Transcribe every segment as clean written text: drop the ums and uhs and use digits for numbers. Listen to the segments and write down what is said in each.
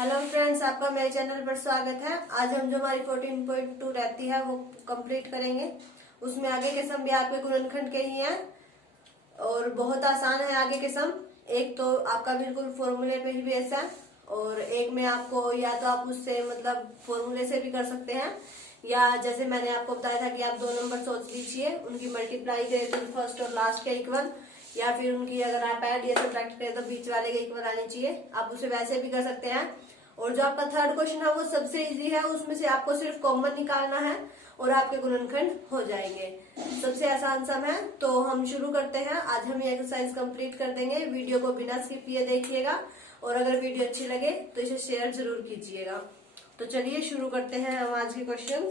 Hello friends, आपका मेरे channel पर स्वागत है। आज हम जो हमारी 14.2 रहती है वो कंप्लीट करेंगे। उसमें आगे के सम भी आपके गुणनखंड के ही हैं और बहुत आसान है। आगे के सम एक तो आपका बिल्कुल फॉर्मूले पे ही बेस है और एक में आपको या तो आप उससे मतलब फॉर्मूले से भी कर सकते हैं, या जैसे मैंने आपको बताया था कि आप 2 नंबर सोच लीजिए, उनकी मल्टीप्लाई करें तो फर्स्ट और लास्ट के इक्वल, या फिर उनकी अगर आप ऐड या सब्ट्रैक्ट करें तो बीच वाले के इक्वल आनी चाहिए। आप उसे वैसे भी कर सकते हैं। और जो आपका थर्ड क्वेश्चन है वो सबसे इजी है, उसमें से आपको सिर्फ कॉमन निकालना है और आपके गुणनखंड हो जाएंगे। सबसे आसान सम है, तो हम शुरू करते हैं। आज हम ये एक्सरसाइज कंप्लीट कर देंगे। वीडियो को बिना स्किप किए देखिएगा और अगर वीडियो अच्छी लगे तो इसे शेयर जरूर कीजिएगा। तो चलिए शुरू करते हैं हम आज के क्वेश्चन।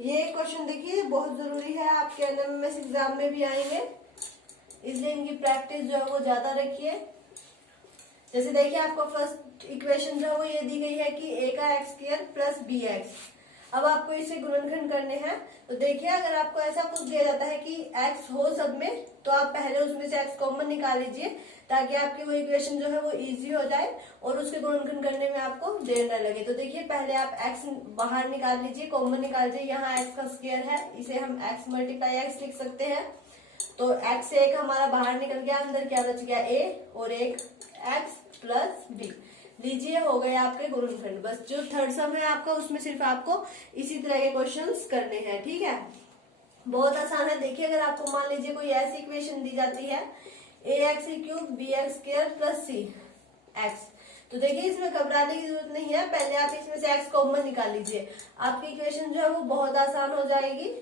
ये क्वेश्चन देखिए बहुत जरूरी है, आपके एनएमएस एग्जाम में भी आएंगे, इसलिए इनकी प्रैक्टिस जो है वो ज्यादा रखिए। जैसे देखिए आपको फर्स्ट इक्वेशन जो है वो ये दी गई है कि a का X square plus B X. अब आपको इसे गुणनखंड करने हैं। तो देखिए अगर आपको ऐसा कुछ दिया जाता है कि x हो सब में, तो आप पहले उसमें से x कॉमन निकाल लीजिए ताकि आपकी वो इक्वेशन जो है वो इजी हो जाए और उसके गुणनखंड करने में आपको देर न लगे। तो देखिए पहले आप x बाहर निकाल लीजिए, कॉमन निकाल लीजिए। यहाँ x का स्क्वायर है, इसे हम x मल्टीप्लाई x लिख सकते हैं। तो x से एक हमारा बाहर निकल गया, अंदर क्या बच गया a और एक x प्लस b। लीजिए हो गए आपके गुणनखंड। बस जो थर्ड सम है आपका उसमें सिर्फ आपको इसी तरह के क्वेश्चंस करने हैं, ठीक है। बहुत आसान है। देखिए अगर आपको मान लीजिए कोई ऐसी इक्वेशन दी जाती है ax³ bx² plus c x, तो देखिए इसमें घबराने की जरूरत नहीं है। पहले आप इसमें से x कॉमन निकाल लीजिए, आपकी इक्वेशन जो है वो बहुत आसान हो जाएगी।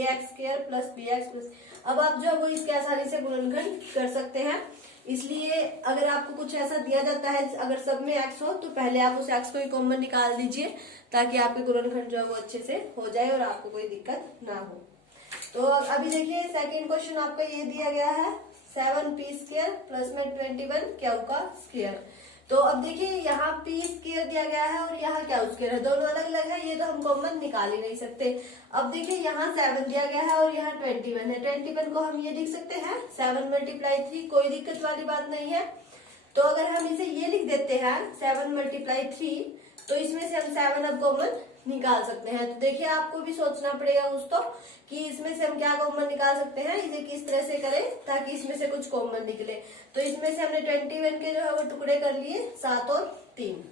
ax² प्लस bx प्लस, अब आप जो है वो इसके आसानी से गुणनखंड कर सकते हैं। इसलिए अगर आपको कुछ ऐसा दिया जाता है, अगर सब में x हो तो पहले आप उस x को ही कॉमन निकाल दीजिए ताकि आपके गुणनखंड जो है वो अच्छे से हो जाए और आपको कोई दिक्कत ना हो। तो अभी देखिए सेकंड क्वेश्चन आपका ये दिया गया है 7p² प्लस में 21 क्यू का स्क्वायर। तो अब देखिए यहाँ p स्क्वायर दिया गया है और यहाँ क्या स्क्वायर है, दोनों अलग अलग है, ये तो हम कॉमन निकाल ही नहीं सकते। अब देखिए यहाँ 7 दिया गया है और यहाँ 21 है। 21 को हम ये लिख सकते हैं 7 मल्टीप्लाई 3, कोई दिक्कत वाली बात नहीं है। तो अगर हम इसे ये लिख देते हैं 7 मल्टीप्लाई 3, तो इसमें से हम 7 अब कॉमन निकाल सकते हैं। तो देखिए आपको भी सोचना पड़ेगा दोस्तों कि इसमें से हम क्या कॉमन निकाल सकते हैं, इसे किस तरह से करें ताकि इसमें से कुछ कॉमन निकले। तो इसमें से हमने 21 के जो है वो टुकड़े कर लिए 7 और 3।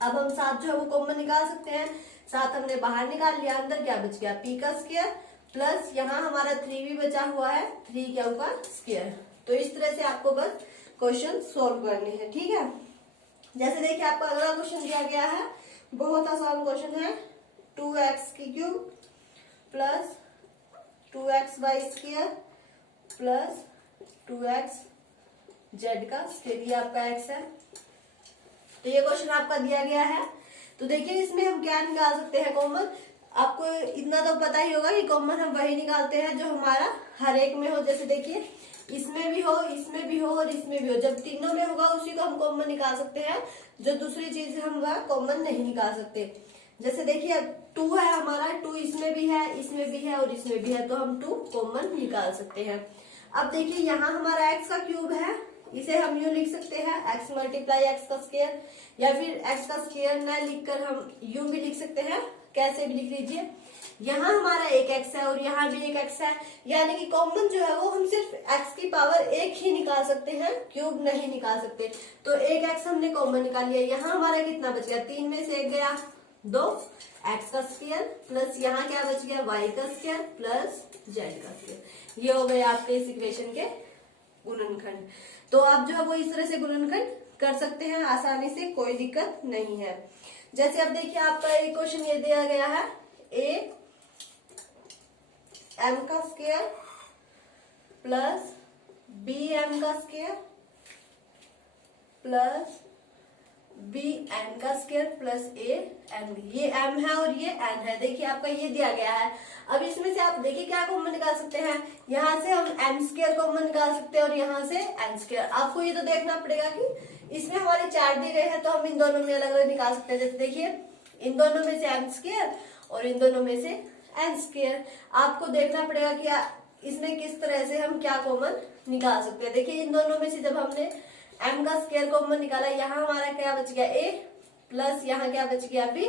अब हम 7 जो है वो कॉमन निकाल सकते हैं। 7 हमने बाहर निकाल लिया, अंदर क्या बच गया p का स्क्वायर प्लस यहाँ हमारा 3 भी बचा हुआ है 3 क्यू का स्क्वायर। तो इस तरह से आपको बस क्वेश्चन सोल्व करने हैं, ठीक है। जैसे देखिए आपका अगला क्वेश्चन दिया गया है, बहुत आसान क्वेश्चन है। 2x³ plus 2xy² plus 2xz का स्क्वायर, ये आपका x है। तो ये क्वेश्चन आपका दिया गया है। तो देखिए इसमें हम क्या निकाल सकते हैं कॉमन। आपको इतना तो पता ही होगा कि कॉमन हम वही निकालते हैं जो हमारा हर एक में हो। जैसे देखिए इसमें भी हो, इसमें भी हो और इसमें भी हो, जब तीनों में होगा उसी को हम कॉमन निकाल सकते हैं, जो दूसरी चीज हम वह कॉमन नहीं निकाल सकते। जैसे देखिए 2 है हमारा, 2 इसमें भी है, इसमें भी है और इसमें भी है, तो हम 2 कॉमन निकाल सकते हैं। अब देखिए यहाँ हमारा x का क्यूब है, इसे हम यूं लिख सकते हैं x मल्टीप्लाई x का स्क्वायर, या फिर x का स्क्वायर न लिखकर हम यूं भी लिख सकते हैं, कैसे भी लिख लीजिए। यहाँ हमारा एक x है और यहाँ भी एक x है, यानी कि कॉमन जो है वो हम सिर्फ x की पावर 1 ही निकाल सकते हैं, क्यूब नहीं निकाल सकते। तो एक x हमने कॉमन निकाल लिया। यहाँ हमारा कितना बच गया, 3 में से 1 गया 2, x का स्क्वायर प्लस यहाँ क्या बच गया y का स्क्वायर प्लस z का स्क्वायर। ये हो गए आपके इस इक्वेशन के गुणनखंड। तो आप जो है वो इस तरह से गुणनखंड कर सकते हैं आसानी से, कोई दिक्कत नहीं है। जैसे अब देखिए आपका एक क्वेश्चन ये दिया गया है a m का स्क्वायर प्लस b m का स्क्वायर प्लस b n का स्क्वायर प्लस a n, ये m है और ये n है। देखिए आपका ये दिया गया है। अब इसमें से आप देखिए क्या कॉमन निकाल सकते हैं, यहाँ से हम m² कॉमन निकाल सकते हैं और यहाँ से n²। आपको ये तो देखना पड़ेगा कि इसमें हमारे 4 दिए गए हैं, तो हम इन दोनों में अलग अलग निकाल सकते हैं। जैसे देखिए इन दोनों में से m² और इन दोनों में से n²। आपको देखना पड़ेगा कि इसमें किस तरह से हम क्या कॉमन निकाल सकते हैं। देखिए इन दोनों में से जब हमने m का स्क्वायर कॉमन निकाला, यहाँ हमारा क्या बच गया a प्लस यहाँ क्या बच गया b,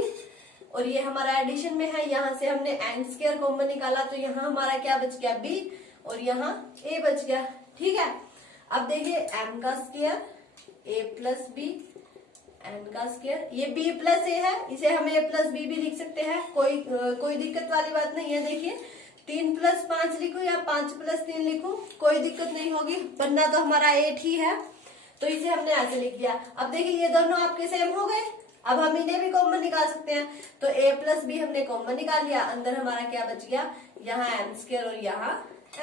और ये हमारा एडिशन में है, यहाँ से हमने एन स्क्वायर कॉमन निकाला तो यहाँ हमारा क्या बच गया b, और यहाँ a बच गया। ठीक है, अब देखिए m का square a plus b, n का स्क्वायर, ये b प्लस a है, इसे हम a प्लस b भी लिख सकते हैं, कोई दिक्कत वाली बात नहीं है। देखिए 3 प्लस 5 लिखूं या 5 प्लस 3 लिखूं, कोई दिक्कत नहीं होगी, बनना तो हमारा 8 ही है, तो इसे हमने ऐसे लिख दिया। अब देखिए ये दोनों आपके सेम हो गए, अब हम इन्हें भी कॉमन निकाल सकते हैं, तो a प्लस बी हमने कॉमन निकाल लिया, अंदर हमारा क्या बच गया, यहाँ एम स्क्वायर और यहाँ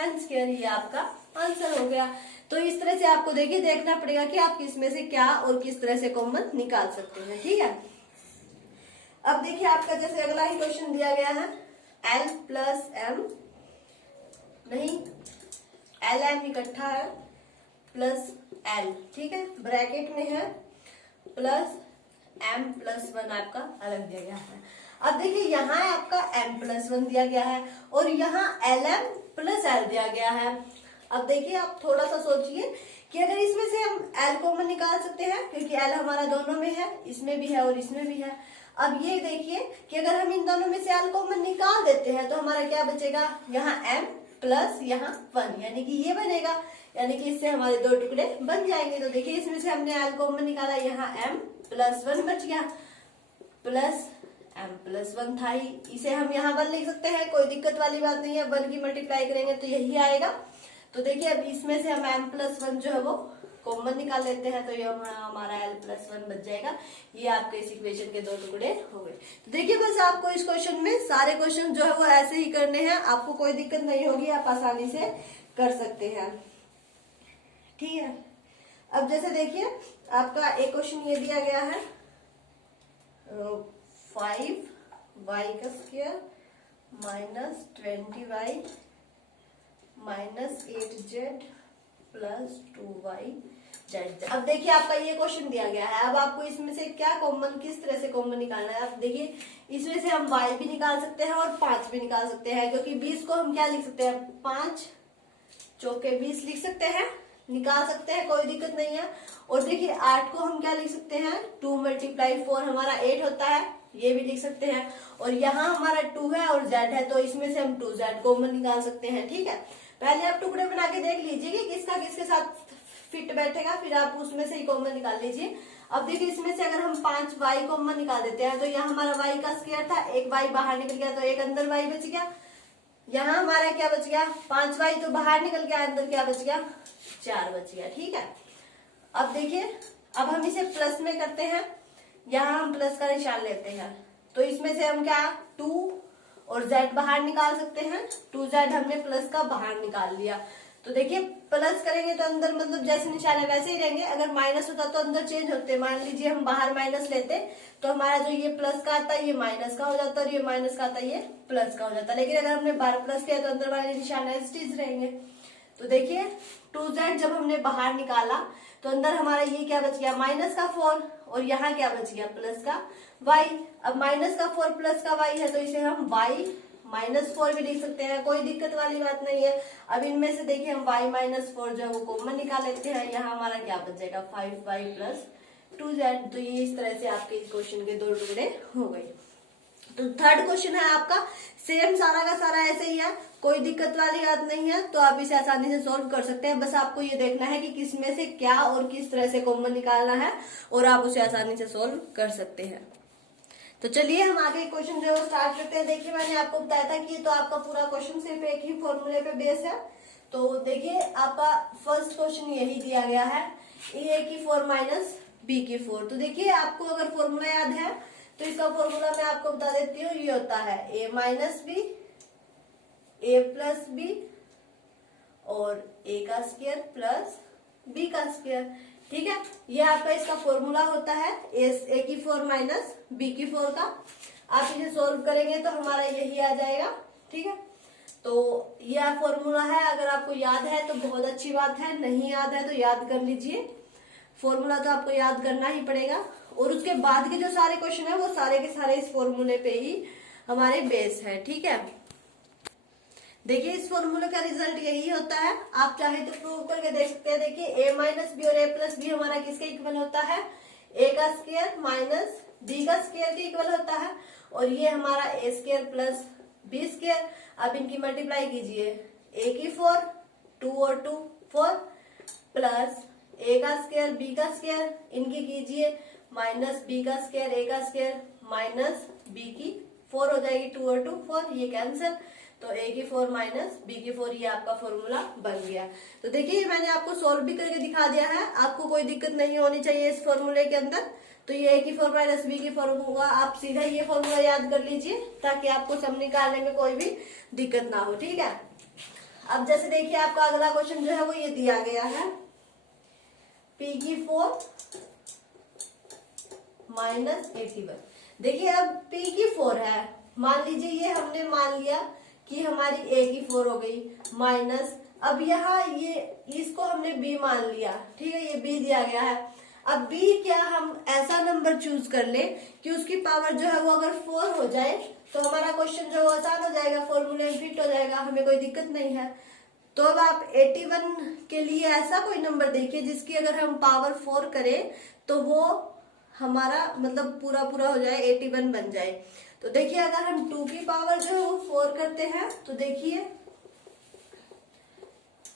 एन स्क्वायर, ये आपका आंसर हो गया। तो इस तरह से आपको देखिए देखना पड़ेगा कि आप किसमें से क्या और किस तरह से कॉमन निकाल सकते हैं। ठीक है, अब देखिए आपका जैसे अगला ही क्वेश्चन दिया गया है, l प्लस m, नहीं एल एम इकट्ठा है, प्लस l, ठीक है, ब्रैकेट में है, प्लस m प्लस 1 आपका अलग दिया गया है। अब देखिए यहाँ आपका m प्लस 1 दिया गया है और यहाँ lm प्लस l दिया गया है। अब देखिए आप थोड़ा सा सोचिए कि अगर इसमें से हम l कॉमन निकाल सकते हैं, क्योंकि l हमारा दोनों में है, इसमें भी है और इसमें भी है। अब ये देखिए कि अगर हम इन दोनों में से l कॉमन निकाल देते हैं तो हमारा क्या बचेगा, यहाँ m प्लस यहाँ 1, यानी कि ये बनेगा, यानी कि इससे हमारे दो टुकड़े बन जाएंगे। तो देखिए इसमें से हमने l कॉमन निकाला, यहाँ m प्लस 1 बच गया, प्लस m प्लस 1 था ही, इसे हम यहाँ 1 लिख सकते हैं, कोई दिक्कत वाली बात नहीं है, 1 की मल्टीप्लाई करेंगे तो यही आएगा। तो देखिए अब इसमें से हम m प्लस 1 जो है वो कॉमन निकाल लेते हैं, तो ये हमारा l प्लस 1 बच जाएगा। ये आपके इस इक्वेशन के दो टुकड़े हो गए। तो देखिए बस आपको इस क्वेश्चन में सारे क्वेश्चन जो है वो ऐसे ही करने हैं, आपको कोई दिक्कत नहीं होगी, आप आसानी से कर सकते हैं। ठीक है, अब जैसे देखिए आपका एक क्वेश्चन ये दिया गया है, 5y का square minus 20y minus 8z plus 2y z। अब देखिए आपका ये क्वेश्चन दिया गया है, अब आपको इसमें से क्या कॉमन, किस तरह से कॉमन निकालना है। अब देखिए इसमें से हम y भी निकाल सकते हैं और 5 भी निकाल सकते हैं, क्योंकि 20 को हम क्या लिख सकते हैं, 5 चौके 20 लिख सकते हैं, निकाल सकते हैं, कोई दिक्कत नहीं है। और देखिए 8 को हम क्या लिख सकते हैं, 2 मल्टीप्लाई 4 हमारा 8 होता है, ये भी लिख सकते हैं। और यहाँ हमारा 2 है और z है, तो इसमें से हम 2z कॉमन निकाल सकते हैं। ठीक है, पहले आप टुकड़े बना के देख लीजिए कि किसका किसके साथ फिट बैठेगा, फिर आप उसमें से ही कॉमन निकाल लीजिए। अब देखिए इसमें से अगर हम 5y कॉमन निकाल देते हैं तो यहाँ हमारा y का स्क्वायर था, एक y बाहर निकल गया तो एक अंदर y बच गया, यहाँ हमारा क्या बच गया, 5y तो बाहर निकल गया, अंदर क्या बच गया, 4 बच गया। ठीक है, अब देखिए अब हम इसे प्लस में करते हैं, यहाँ हम प्लस का निशान लेते हैं, तो इसमें से हम क्या 2 और z बाहर निकाल सकते हैं, 2z हमने प्लस का बाहर निकाल लिया। तो देखिए प्लस करेंगे तो अंदर मतलब जैसे निशान है वैसे ही रहेंगे, अगर माइनस होता तो अंदर चेंज होते। मान लीजिए हम बाहर माइनस लेते तो हमारा जो ये प्लस का आता है ये माइनस का हो जाता और ये माइनस का आता है ये प्लस का हो जाता, लेकिन अगर हमने बाहर प्लस किया तो अंदर वाले निशान एज चीज रहेंगे। तो देखिए 2z जब हमने बाहर निकाला तो अंदर हमारा ये क्या बच गया, माइनस का 4, और यहाँ क्या बच गया, प्लस का y। अब माइनस का 4 प्लस का y है तो इसे हम y माइनस 4 भी लिख सकते हैं, कोई दिक्कत वाली बात नहीं है। अब इनमें से देखिए हम y माइनस 4 जो है वो कॉमन निकाल लेते हैं, यहाँ हमारा क्या बचेगा 5y प्लस 2z। तो ये इस तरह से आपके इस क्वेश्चन के दो टुकड़े हो गए। तो थर्ड क्वेश्चन है आपका सेम, सारा का सारा ऐसे ही है, कोई दिक्कत वाली बात नहीं है, तो आप इसे आसानी से सॉल्व कर सकते हैं। बस आपको ये देखना है कि किस में से क्या और किस तरह से कॉमन निकालना है और आप उसे आसानी से सॉल्व कर सकते हैं। तो चलिए हम आगे क्वेश्चन जो है स्टार्ट करते हैं। देखिए मैंने आपको बताया था कि तो आपका पूरा क्वेश्चन सिर्फ एक ही फॉर्मूले पे बेस है। तो देखिए आपका फर्स्ट क्वेश्चन यही दिया गया है, a की 4 माइनस b की 4। तो देखिए आपको अगर फॉर्मूला याद है तो इसका फॉर्मूला मैं आपको बता देती हूँ, ये होता है a minus B, a plus B और a का स्क्वायर प्लस b का स्क्वायर। ठीक है, ये आपका इसका फॉर्मूला होता है a की 4 माइनस b की 4 का। आप इसे सोल्व करेंगे तो हमारा यही आ जाएगा। ठीक है, तो यह फॉर्मूला है, अगर आपको याद है तो बहुत अच्छी बात है, नहीं याद है तो याद कर लीजिए। फॉर्मूला तो आपको याद करना ही पड़ेगा, और उसके बाद के जो सारे क्वेश्चन है वो सारे के सारे इस फॉर्मूले पे ही हमारे बेस है। ठीक है, देखिए इस फॉर्मूले का रिजल्ट यही होता है, आप चाहे तो प्रूव करके देख सकते हैं। देखिए a माइनस बी और a प्लस बी हमारा किसके इक्वल होता है, ए का स्क्वायर माइनस बी का स्क्वायर के इक्वल होता है, और ये हमारा ए स्क्वायर प्लस बी स्क्वायर। अब इनकी मल्टीप्लाई कीजिए, ए की 4, 2 और 2 4, प्लस ए का स्क्वायर बी का स्क्वायर, इनकी कीजिए माइनस बी का स्क्वायर ए का स्क्वायर माइनस बी की 4 हो जाएगी, 2 और 2 4, ये कैंसिल, तो ए की 4 माइनस बी की 4, ये आपका फॉर्मूला बन गया। तो देखिए मैंने आपको सॉल्व भी करके दिखा दिया है, आपको कोई दिक्कत नहीं होनी चाहिए इस फॉर्मूले के अंदर। तो ये ए की 4 माइनस बी की 4 होगा, आप सीधा ये फॉर्मूला याद कर लीजिए ताकि आपको सम निकालने में कोई भी दिक्कत ना हो, ठीक है। अब जैसे देखिए आपका अगला क्वेश्चन जो है वो ये दिया गया है, पी की 4 माइनस 81। देखिए अब P की 4 है, मान लीजिए ये हमने मान लिया कि हमारी A की 4 हो गई, माइनस अब यहाँ ये इसको हमने B मान लिया, ठीक है, ये B दिया गया है। अब B क्या हम ऐसा नंबर चूज कर ले कि उसकी पावर जो है वो अगर 4 हो जाए तो हमारा क्वेश्चन जो आसान हो जाएगा, फॉर्मूले में फिट हो जाएगा, हमें कोई दिक्कत नहीं है। तो अब आप 81 के लिए ऐसा कोई नंबर देखिए जिसकी अगर हम पावर 4 करें तो वो हमारा मतलब पूरा पूरा हो जाए, 81 बन जाए। तो देखिए अगर हम 2 की पावर जो है वो 4 करते हैं तो देखिए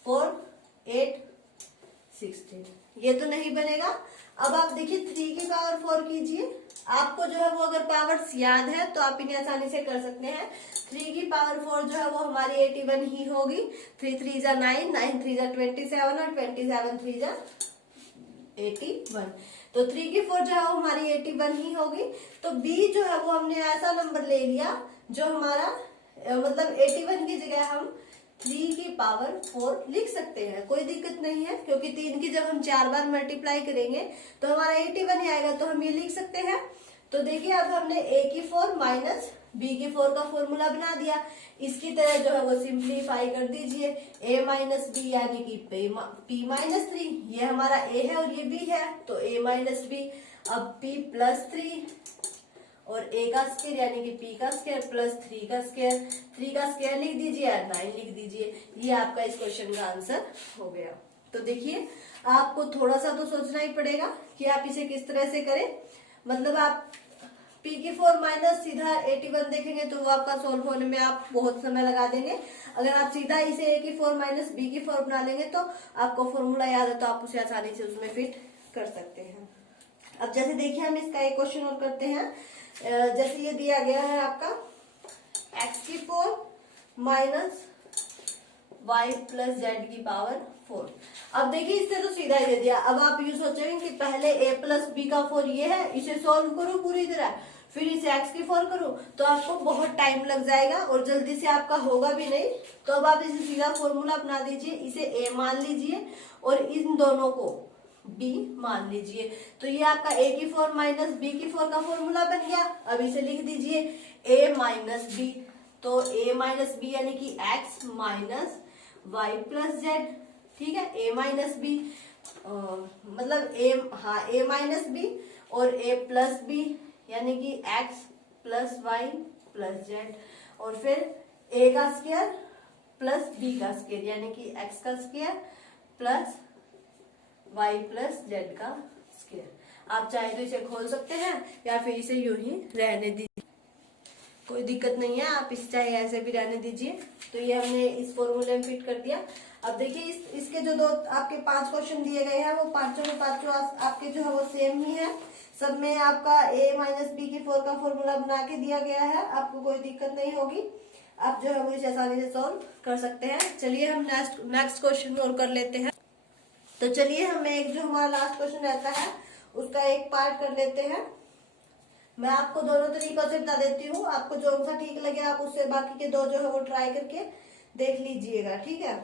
4 8 16, ये तो नहीं बनेगा। अब आप देखिए 3 की पावर 4 कीजिए, आपको जो है वो अगर पावर्स याद है तो आप इन्हें आसानी से कर सकते हैं। 3 की पावर 4 जो है वो हमारी 81 ही होगी, 3 3 जा 9, 9 3 जा 27 और 27 3 जा 81, तो 3 की 4 जो है वो हमारी 81 ही होगी। तो B जो है वो हमने ऐसा नंबर ले लिया जो हमारा मतलब 81 की जगह हम 3 की पावर 4 लिख सकते हैं, कोई दिक्कत नहीं है, क्योंकि 3 की जब हम 4 बार मल्टीप्लाई करेंगे तो हमारा 81 ही आएगा, तो हम ये लिख सकते हैं। तो देखिए अब हमने A की 4 माइनस B की 4 का फॉर्मूला बना दिया, इसकी तरह जो है वो सिंप्लीफाई कर दीजिए, A माइनस बी यानी कि P माइनस 3, ये हमारा A है और ये B है, तो A माइनस बी, अब P प्लस 3 और A का स्क्वायर यानी कि P का स्क्वायर प्लस 3 का स्क्वायर, 3 का स्क्वायर लिख दीजिए और 9 लिख दीजिए, ये आपका इस क्वेश्चन का आंसर हो गया। तो देखिए आपको थोड़ा सा तो सोचना ही पड़ेगा कि आप इसे किस तरह से करें, मतलब आप P की 4 माइनस सीधा 81 देखेंगे तो वो आपका सोल्व होने में आप बहुत समय लगा देंगे। अगर आप सीधा इसे A की 4 माइनस B की 4 बना लेंगे तो आपको फॉर्मूला याद है तो आप उसे आसानी से उसमें फिट कर सकते हैं। अब जैसे देखिए हम इसका एक क्वेश्चन और करते हैं, जैसे ये दिया गया है आपका x की 4 माइनस y प्लस जेड की पावर 4। अब देखिए इससे तो सीधा ही दे दिया, अब आप ये सोचेंगे कि पहले a प्लस बी का 4 ये है, इसे सॉल्व करो पूरी तरह, फिर इसे x की 4 करो, तो आपको बहुत टाइम लग जाएगा और जल्दी से आपका होगा भी नहीं। तो अब आप इसे सीधा फॉर्मूला अपना दीजिए, इसे a मान लीजिए और इन दोनों को b मान लीजिए, तो ये आपका a की 4 माइनस b की 4 का फॉर्मूला बन गया। अब इसे लिख दीजिए a माइनस बी, तो a माइनस बी यानी कि x minus y plus Z, ठीक है, a माइनस बी मतलब a माइनस बी और a प्लस बी यानी कि x plus Y plus Z, और फिर a का स्क्वायर प्लस b का स्क्वायर यानी कि x का square plus y plus Z का स्क्वायर। आप चाहे तो इसे खोल सकते हैं या फिर इसे यूं ही रहने दीजिए, कोई दिक्कत नहीं है, आप इसे चाहे ऐसे भी रहने दीजिए। तो ये हमने इस फॉर्मूले में फिट कर दिया। अब देखिए इसके जो दो आपके 5 क्वेश्चन दिए गए हैं वो पांचों के पांचों आपके जो है वो सेम ही है, सब में आपका a माइनस बी की 4 का फॉर्मूला बना के दिया गया है, आपको कोई दिक्कत नहीं होगी, आप जो है वो इसे आसानी से सॉल्व कर सकते हैं। चलिए हम नेक्स्ट क्वेश्चन और कर लेते हैं। तो चलिए हमें एक जो हमारा लास्ट क्वेश्चन रहता है उसका एक पार्ट कर लेते हैं। मैं आपको दोनों तरीकों से बता देती हूँ, आपको जो सा ठीक लगे आप उससे बाकी के 2 जो है वो ट्राई करके देख लीजिएगा, ठीक है।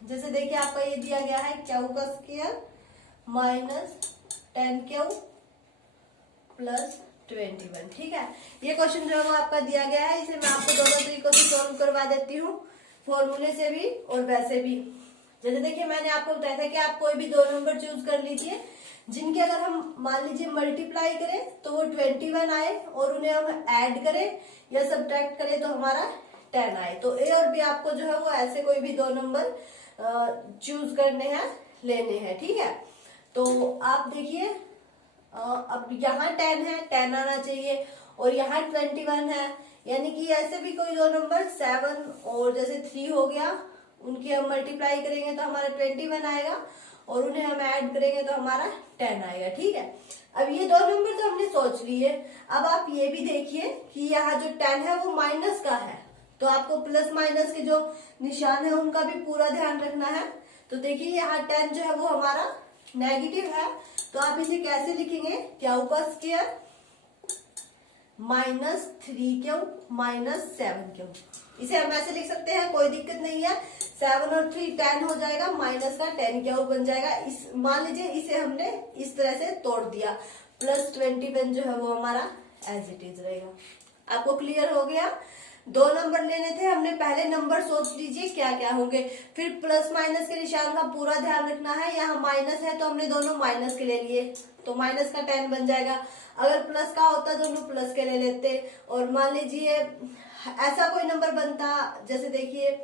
जैसे देखिए आपका ये दिया गया है क्यू का स्क्वायर माइनस 10q प्लस 21, ठीक है। ये क्वेश्चन जो है वो आपका दिया गया है, इसे मैं आपको दोनों तरीकों से सॉल्व करवा देती हूँ, फॉर्मूले से भी और वैसे भी। जैसे देखिए मैंने आपको बताया था कि आप कोई भी 2 नंबर चूज कर लीजिए जिनके अगर हम मान लीजिए मल्टीप्लाई करें तो वो 21 आए और उन्हें हम ऐड करें या सब्ट्रैक्ट करें तो हमारा 10 आए। तो ए और बी आपको जो है वो ऐसे कोई भी 2 नंबर चूज करने हैं, लेने हैं, ठीक है। तो आप देखिए अब यहाँ 10 है, 10 आना चाहिए, और यहाँ 21 है, यानी कि ऐसे भी कोई दो नंबर 7 और जैसे 3 हो गया, उनकी हम मल्टीप्लाई करेंगे तो हमारा 21 आएगा, और उन्हें हम ऐड करेंगे तो हमारा 10 आएगा। ठीक है, अब ये दो नंबर तो हमने सोच लिए। अब आप ये भी देखिए कि यहाँ जो 10 है वो माइनस का है, तो आपको प्लस माइनस के जो निशान है उनका भी पूरा ध्यान रखना है। तो देखिए यहाँ 10 जो है वो हमारा नेगेटिव है, तो आप इसे कैसे लिखेंगे, क्यू का स्क्वायर -3 -7 क्यू, इसे हम ऐसे लिख सकते हैं, कोई दिक्कत नहीं है। 7 और 3 10 हो जाएगा, माइनस का 10 क्यू बन जाएगा। इस मान लीजिए इसे हमने इस तरह से तोड़ दिया, +21 जो है वो हमारा एज इट इज रहेगा। आपको क्लियर हो गया? दो नंबर लेने थे हमने, पहले नंबर सोच लीजिए क्या क्या होंगे, फिर प्लस माइनस के निशान का पूरा ध्यान रखना है। यहाँ माइनस है तो हमने दोनों माइनस के ले लिए, तो माइनस का 10 बन जाएगा। अगर प्लस का होता दोनों प्लस के ले लेते, और मान लीजिए ऐसा कोई नंबर बनता, जैसे देखिए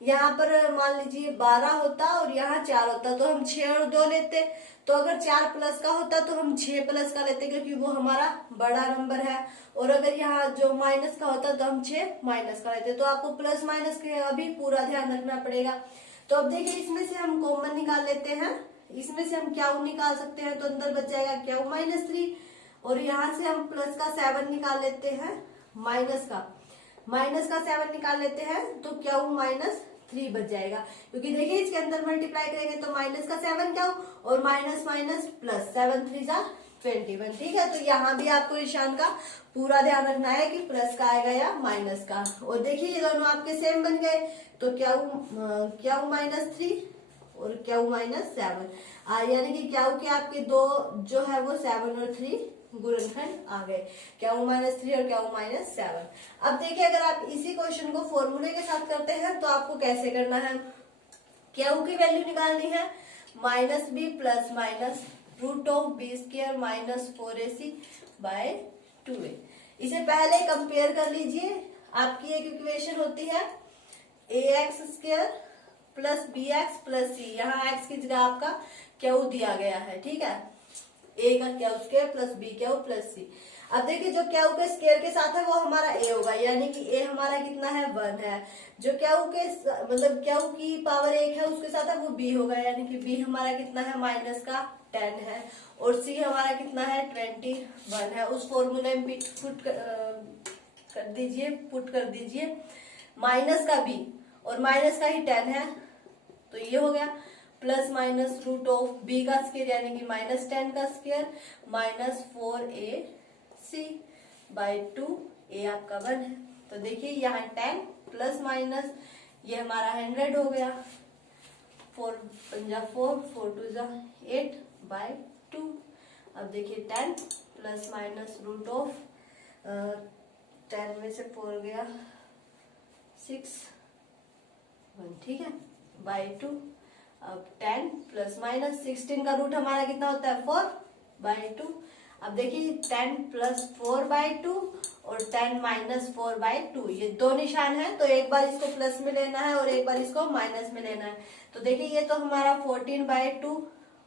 यहाँ पर मान लीजिए 12 होता और यहाँ 4 होता, तो हम 6 और 2 लेते। तो अगर 4 प्लस का होता तो हम 6 प्लस का लेते, क्योंकि वो हमारा बड़ा नंबर है। और अगर यहाँ जो माइनस का होता तो हम 6 माइनस का लेते। तो आपको प्लस माइनस के अभी पूरा ध्यान रखना पड़ेगा। तो अब देखिए इसमें से हम कॉमन निकाल लेते हैं, इसमें से हम क्यू निकाल सकते हैं, तो अंदर बच जाएगा क्यू -3, और यहाँ से हम प्लस का 7 निकाल लेते हैं, माइनस का 7 निकाल लेते हैं, तो क्यू -3 बच जाएगा। क्योंकि देखिए इसके अंदर मल्टीप्लाई करेंगे तो माइनस का 7 क्यू, और माइनस माइनस प्लस 7 3 जा 21। ठीक है, तो यहाँ भी आपको निशान का पूरा ध्यान रखना है कि प्लस का आएगा या माइनस का। और देखिए ये दोनों आपके सेम बन गए, तो क्यू -3 और क्यू -7, यानी कि क्यू के आपके दो जो है वो 7 और 3 गुणनखंड आ गए, क्यू -3 और क्यू -7। अब देखिए अगर आप इसी क्वेश्चन को फॉर्मूले के साथ करते हैं तो आपको कैसे करना है, क्यू की वैल्यू निकालनी है -b plus minus √b² -4ac/2a। इसे पहले कंपेयर कर लीजिए। आपकी एक इक्वेशन होती है ax² plus bx plus c, यहाँ x की जगह आपका क्यू दिया गया है। ठीक है, a का Q square plus b Q plus c। अब देखिए जो क्यू के स्क्वायर के साथ है वो हमारा a होगा, यानी कि a हमारा कितना है 1 है। जो क्यू के मतलब क्यू की पावर 1 है उसके साथ है वो b होगा, यानी कि b हमारा कितना है -10 है, और c हमारा कितना है 21 है। उस फॉर्मूले में पुट कर दीजिए माइनस का b और माइनस का ही 10 है, तो ये हो गया प्लस माइनस √b का स्क्वायर यानी कि -10 का स्क्वायर -4ac/2, a आपका 1 है। तो देखिए यहाँ 10 प्लस माइनस ये हमारा 100 हो गया, 4 × 4 4 × 2 8/2। अब देखिए 10 प्लस माइनस √10 में से 4 गया 6 1, ठीक है, /2। अब 10 प्लस माइनस 16 का रूट हमारा कितना होता है 4/2। अब देखिए 10 प्लस 4/2 और 10 माइनस 4/2, ये दो निशान है, तो एक बार इसको प्लस में लेना है और एक बार इसको माइनस में लेना है। तो देखिए ये तो हमारा 14/2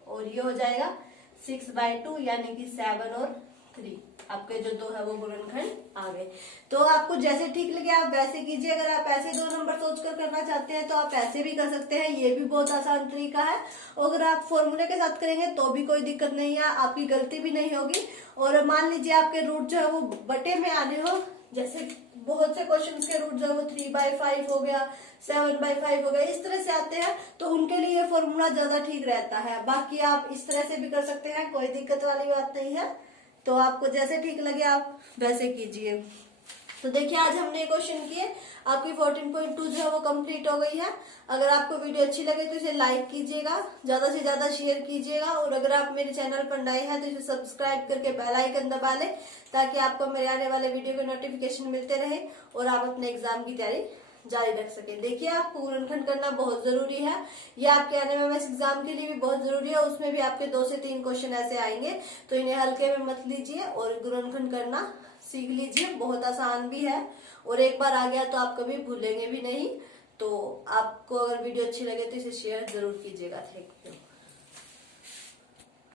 और ये हो जाएगा 6/2, यानी कि 7 और 3 आपके जो दो है वो गुणनखंड आ गए। तो आपको जैसे ठीक लगे आप वैसे कीजिए। अगर आप ऐसे दो नंबर सोचकर करना चाहते हैं तो आप ऐसे भी कर सकते हैं, ये भी बहुत आसान तरीका है। अगर आप फॉर्मूले के साथ करेंगे तो भी कोई दिक्कत नहीं है, आपकी गलती भी नहीं होगी। और मान लीजिए आपके रूट जो है वो बटे में आने हो, जैसे बहुत से क्वेश्चन के रूट जो है वो 3/5 हो गया, 7/5 हो गया, इस तरह से आते हैं, तो उनके लिए ये फॉर्मूला ज्यादा ठीक रहता है। बाकी आप इस तरह से भी कर सकते हैं, कोई दिक्कत वाली बात नहीं है। तो आपको जैसे ठीक लगे आप वैसे कीजिए। तो देखिए आज हमने क्वेश्चन किए, आपकी 14.2 जो है वो कंप्लीट हो गई है। अगर आपको वीडियो अच्छी लगे तो इसे लाइक कीजिएगा, ज्यादा से ज्यादा शेयर कीजिएगा, और अगर आप मेरे चैनल पर नए हैं तो इसे सब्सक्राइब करके बेल आइकन दबा लें, ताकि आपको मेरे आने वाले वीडियो के नोटिफिकेशन मिलते रहे और आप अपने एग्जाम की तैयारी जारी रख सके। देखिए आपको गुणनखंड करना बहुत जरूरी है, ये आपके आने वाले एग्जाम के लिए भी बहुत जरूरी है। उसमें भी आपके 2 से 3 क्वेश्चन ऐसे आएंगे, तो इन्हें हल्के में मत लीजिए और गुणनखंड करना सीख लीजिए, बहुत आसान भी है। और एक बार आ गया तो आप कभी भूलेंगे भी नहीं। तो आपको अगर वीडियो अच्छी लगे तो इसे शेयर जरूर कीजिएगा। Thank you.